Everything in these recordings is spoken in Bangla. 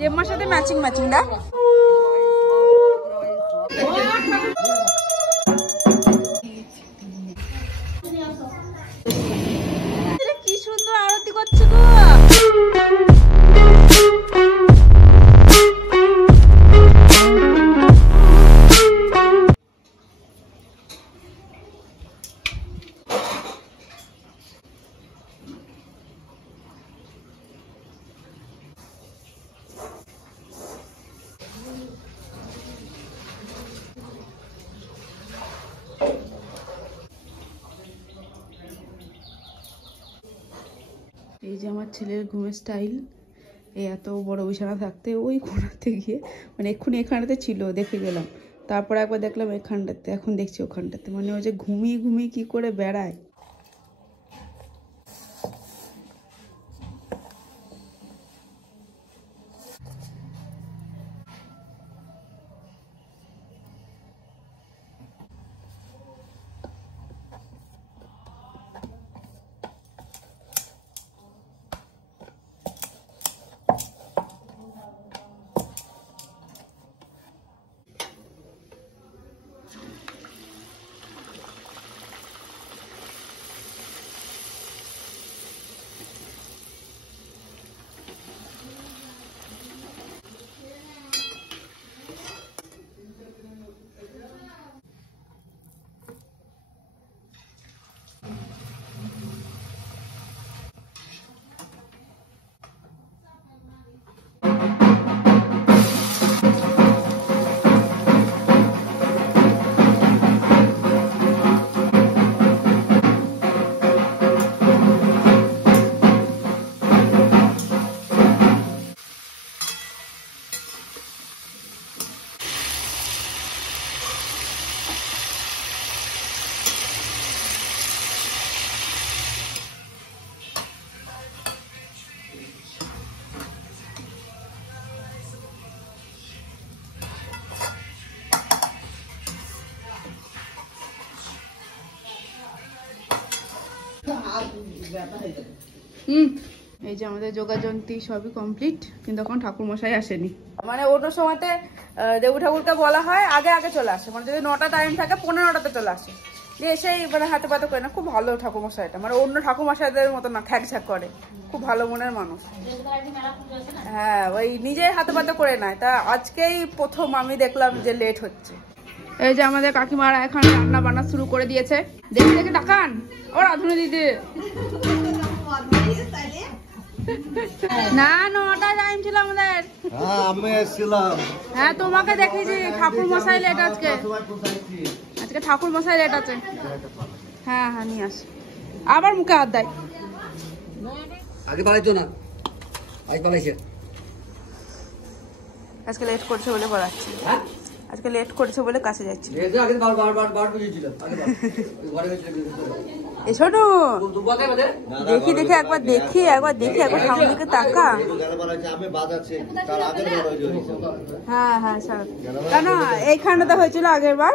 জেম্মার সাথে ম্যাচিং ম্যাচিং না কি সুন্দর আরতি করছে গো। এই যে আমার ছেলের ঘুমের স্টাইল, এই এত বড় বিছানা থাকতে ওই কোণাতে গিয়ে মানে এক্ষুনি এখানটাতে ছিল দেখে গেলাম, তারপর একবার দেখলাম এখানটাতে, এখন দেখছি ওখানটাতে, মানে ওই যে ঘুমিয়ে ঘুমিয়ে কি করে বেড়ায়। এই যে আমাদের যোগাযন্ত্রী সবই কমপ্লিট, কিন্তু এখন ঠাকুর মশাই আসেনি। মানে অন্য সময়তে দেবু ঠাকুরকে বলা হয় আগে আগে চলে আসে, মানে যদি 9টা টাইম থাকে 15টাতে চলে আসে, দিয়ে এসেই মানে হাতে পাতে করে না। খুব ভালো ঠাকুর মশাইটা, মানে অন্য ঠাকুর মশাইদের মতো না, খ্যাক খ্যাক করে, খুব ভালো মনের মানুষ। হ্যাঁ, ওই নিজেই হাতে পাতে করে নেয়। তা আজকেই প্রথম আমি দেখলাম যে লেট হচ্ছে। এই যে আমাদের কাকিমারা এখন রান্না বান্না শুরু করে দিয়েছে, দেখে দেখে তাকান ও রাধুনি দিদি। না 9টা টাইম ছিল আমাদের। হ্যাঁ আমি এসেছিলাম। হ্যাঁ তোমাকে দেখেছি, ঠাকুর মশাই লেট আজকে, আজকে ঠাকুর মশাই লেট আছে। হ্যাঁ হ্যাঁ নিয়ে আস, আবার মুখে হাত দেয়। আগে পালাইতো না, আজ পালাইছে। আজকে লেট করছে বলে পড়াচ্ছি, আজকে লেট করছে বলে কাছে যাচ্ছি। এসো দেখি দেখি একবার দেখি একবার দেখি একবার সামনে দিকে তাকা। হ্যাঁ হ্যাঁ কেন এইখানটাতে হয়েছিল আগের বার,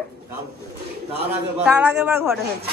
তার আগের বার ঘরে হয়েছে।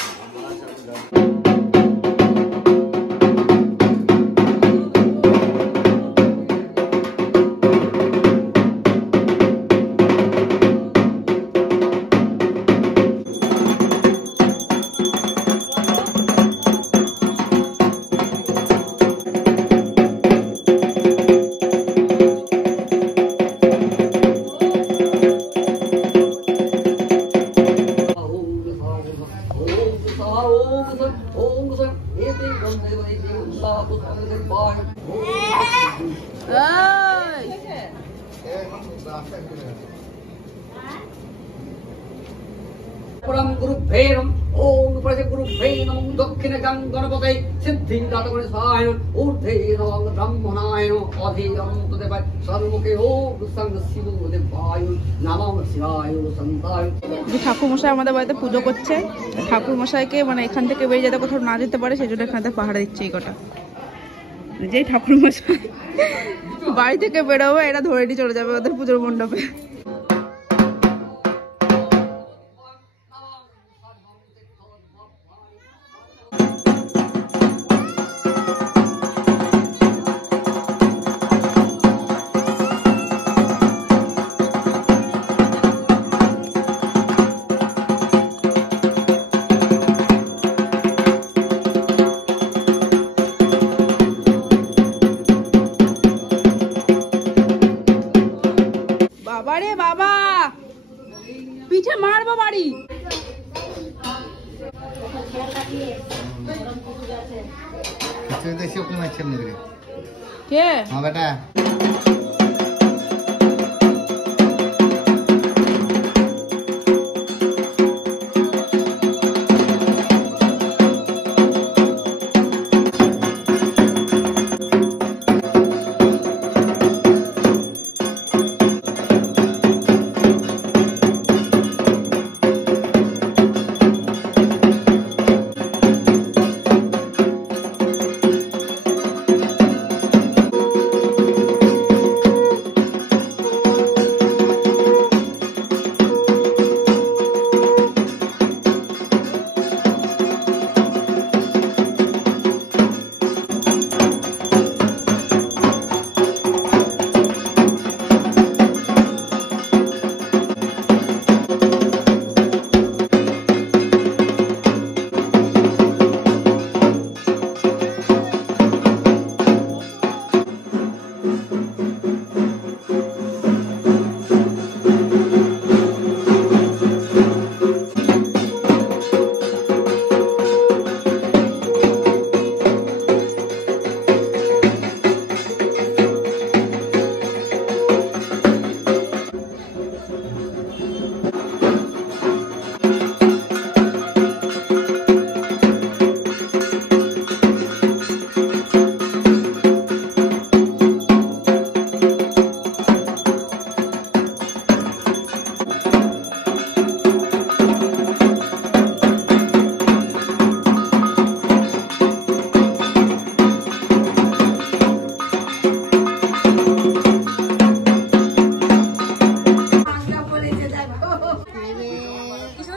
দক্ষিণে গণপতি সিদ্ধি দাতগণেশায় ঊর্ধ্বে নমঃ ব্রহ্মণায় অধীরন্তদেবায় সর্বমুখে ওম শিবদেবায় নমঃ শিবায় সন্তায়। ঠাকুরমশাই আমাদের বাড়িতে পুজো করছে, ঠাকুরমশাইকে মানে এখান থেকে বেরিয়ে যাতে কোথাও না যেতে পারে সেই জন্য এখানে পাহারা দিচ্ছে। এই কটা যেই ঠাকুরমশাই বাড়ি থেকে বেরোবে এরা ধরে নিয়ে চলে যাবে ওদের পুজোর মণ্ডপে। রে বাবা, পিঠে মারবো বাড়ি। কে বেটা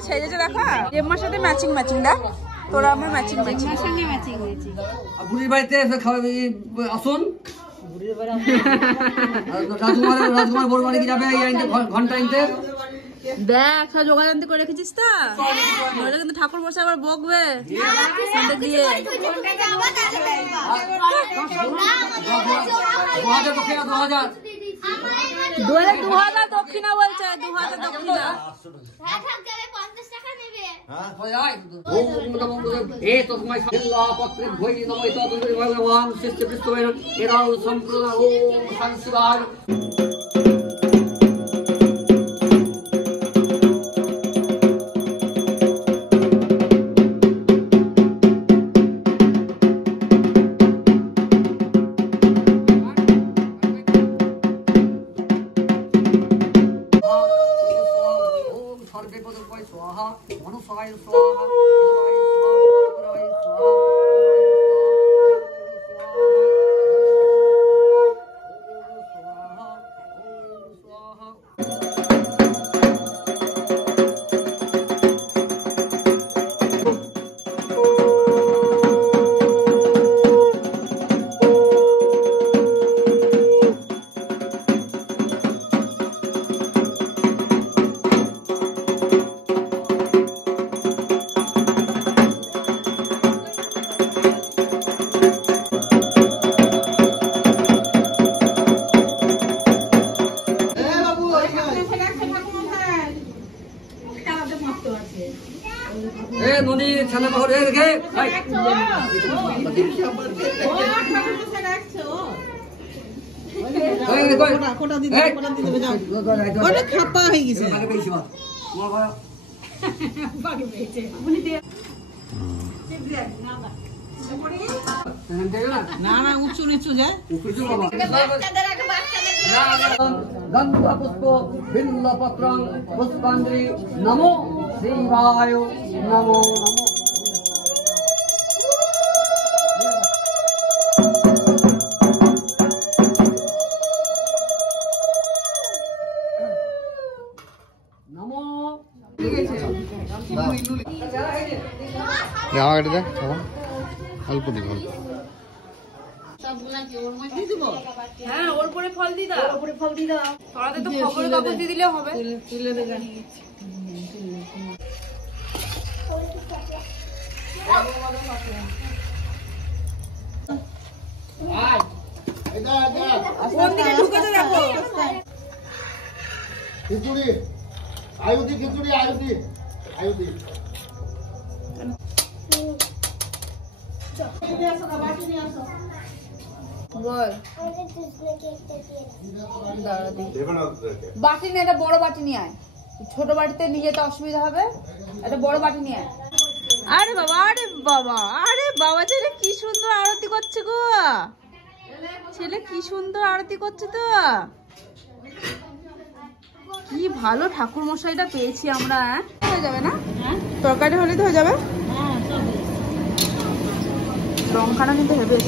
সেজেছে দেখা জেম্মার সাথে ম্যাচিং ম্যাচিং না, তোরা আমার ম্যাচিং ম্যাচিং সঙ্গে ম্যাচিং হয়েছে। বুড়ির বাড়িতে এসে আসুন। রাজকুমার বড় বাড়ি কি যাবে ঘন্টা আনতে? দেখ সব যোগাযন্ত্র করে রেখেছিস তো, নইলে কিন্তু ঠাকুর মশাই আবার বকবে দিয়ে। 2000 দক্ষিণা বলছে, 2000 দক্ষিণা। ছানা পাহড়ে রেখে খাপা হয়ে গেছে। না না উঁচু নিচু যায়। গন্ধ পুষ্প বিল্ল পত্র পুষ্পাঞ্জলি নমো শিবায় নমো নমো অল্প দিব। হ্যাঁ ওর উপরে ফল দি দাও, উপরে ফল দি দাও। তোরাতে তো খবরের কাগজ দিয়ে দিলেও হবে। তুলে দেবে। কোন দিকে ঢুকেছে দেখো। খিচুড়ি আয়ুতি খিচুড়ি আয়ুতি আয়ুতি বল বাটি নিয়ে, একটা বড় বাটি নিয়ে আয়। ছোট বাটিতে নিয়ে যেতে অসুবিধা হবে, একটা বড় বাটি নিয়ে আয়। আরে বাবা, আরে বাবা, আরে বাবা, ছেলে কি সুন্দর আরতি করছে গো, ছেলে কি সুন্দর আরতি করছে তো। কি ভালো ঠাকুর মশাইটা পেয়েছি আমরা। হয়ে যাবে না? তরকারি হলে তো হয়ে যাবে। রংখানা কিন্তু হেবে।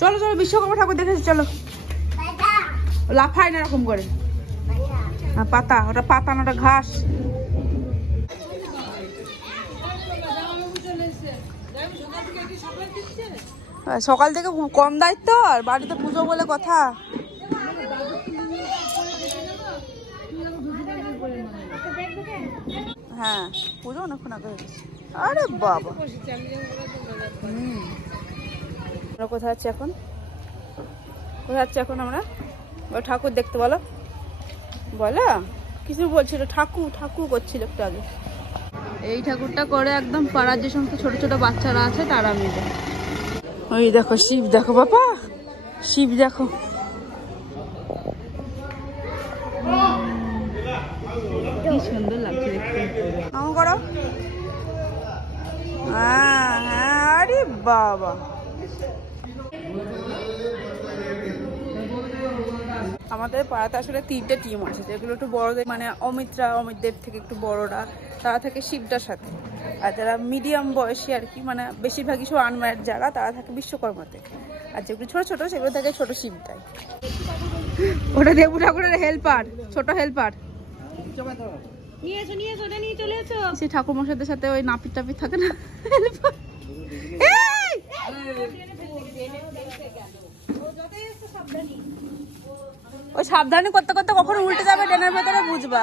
চলো চলো, বিশ্বকর্মা ঠাকুর দেখেছি, চলো। লাফায় না এরকম করে, পাতা, ওটা পাতা না, ওটা ঘাস। সকাল থেকে কম দায়িত্ব, আর বাড়িতে পুজো বলে কথা। হ্যাঁ, পুজো অনেকক্ষণ আগে হয়েছে। আরে বাবা, আমরা কোথায় যাচ্ছি এখন? কোথায় যাচ্ছি এখন আমরা? ঠাকুর দেখতে, বলো বলো। কিছু বলছিল, ঠাকুর ঠাকুর করছিল একটু আগে। এই ঠাকুরটা করে একদম পাড়ার যে সমস্ত ছোট ছোট বাচ্চারা আছে তারা মিলে। ওই দেখো শিব, দেখো বাবা, শিব দেখো। কি সুন্দর লাগছে দেখতে। নাম করো। হ্যাঁ হ্যাঁ, আরে বাবা। আমাদের পাড়াতে আসলে 3টে টিম আছে, যেগুলো একটু বড়দের, মানে অমিতরা, অমিতদের থেকে একটু বড়রা, তারা থাকে শিবটার সাথে। আর যারা মিডিয়াম বয়সী আর কি, মানে বেশিরভাগই সব আনম্যারিড যারা, তারা থাকে বিশ্বকর্মাতে। আর যেগুলো ছোট ছোট, সেগুলো থাকে ছোট শিবটাই। ওটা দেবু ঠাকুরের হেল্পার, ছোট হেল্পার। সেই ঠাকুর মশাইদের সাথে ওই নাপিত টাপিত থাকে না, হেল্পার। ওই সাবধানে করতে করতে কখন উল্টে যাবে ড্রেনের ভেতরে, বুঝবা।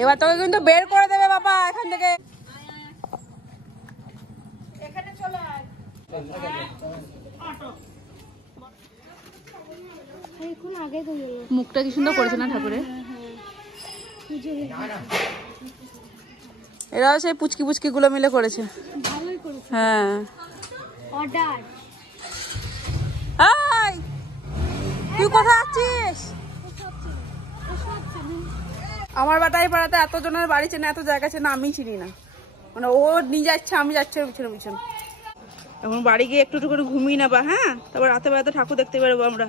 এবার তোকে কিন্তু বের করে দেবে বাবা এখান থেকে। মুখটা কি সুন্দর করেছে না ঠাকুরের। এরাও সেই পুচকি পুচকি গুলো মিলে করেছে। হ্যাঁ, তুই কোথায় আছিস? আমার বাটাই পাড়াতে এত জনের বাড়ি চেনে, এত জায়গা চেনে, আমি চিনি না। মানে ও নিয়ে যাচ্ছে, আমি যাচ্ছি পিছনে পিছনে। এখন বাড়ি গিয়ে একটু একটু করে ঘুমিয়ে নেবা, হ্যাঁ, তারপর রাতে বেলাতে ঠাকুর দেখতে পারবো আমরা।